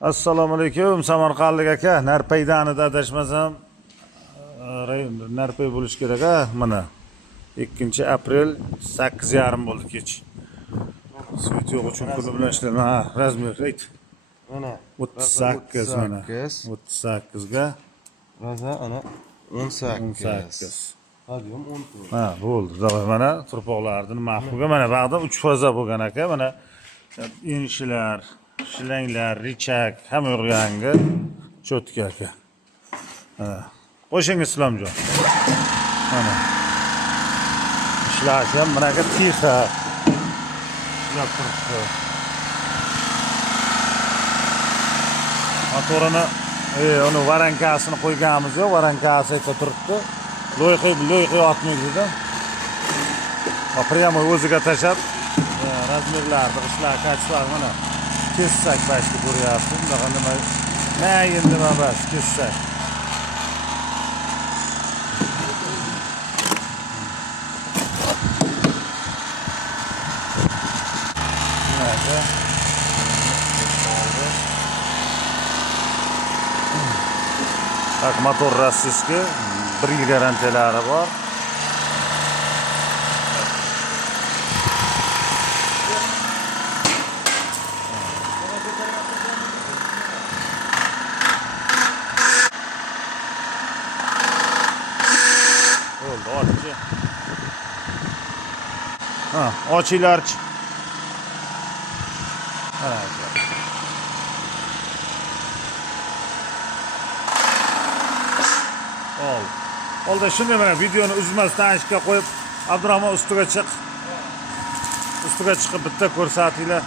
Assalomu alaykum, Samarqandlik aka. Narpaydanida adashmasam, Narpay bo'lish kerak a. Mana 2-aprel 8:30 bo'ldi kech. Svet yo'q uchun pul bilan ishlayman. Ha, razmer ayt. Mana 38 mana. 38 ga raza ana 18. Hadiyam 10. Ha, bo'ldi. Davay mana turpoqlarning mahbuga mana bag'da 3 faza bo'lgan aka. Mana inshilar, shilanglar, richak, hamma yo'q yangi. Cho'tka aka. Ha. Qo'shing Islomjon. Mana. Ishlash ham bunaqa tixa. Ishlab turibdi. Motorini, uni varankasini qo'yganmiz-ku, varankasi aytib turibdi. Loyqa otmaydi-da. Prямо o'ziga tashab, razmerlarni, ishlar, kachlar mana kessak bashli ko'ryapsiz. Bunaqa nima? Endi nima bas, kessak. Tak motor rossiyskiy 1 yil garantiyalari bor. Bo'ldi, ochchi. Ha, ochinglarchi. Olda shunday mana videoni uzmasdan ishga qo'yib, Abdurahmon ustiga chiq. Ustiga chiqib bitta ko'rsatinglar.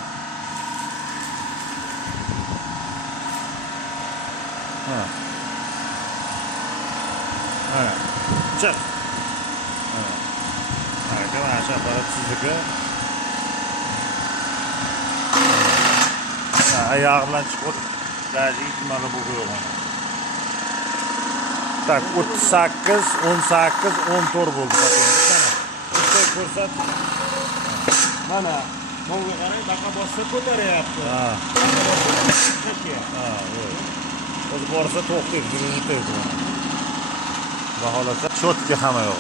Ha. Ha. Chiq. Ha. Aka mana shu aparat sizniki. Ha, oyog'i bilan chiqib, daji nima bu qo'ygan. Tak 38, 18, 14 bo'ldi. Bitta ko'rsat. Mana bunga qarang, baqa bossa ko'taryapti. Ha. Ha, o'zi borsa to'xtaydi, yurishdi. Baholasa cho'tka hamma yo'q.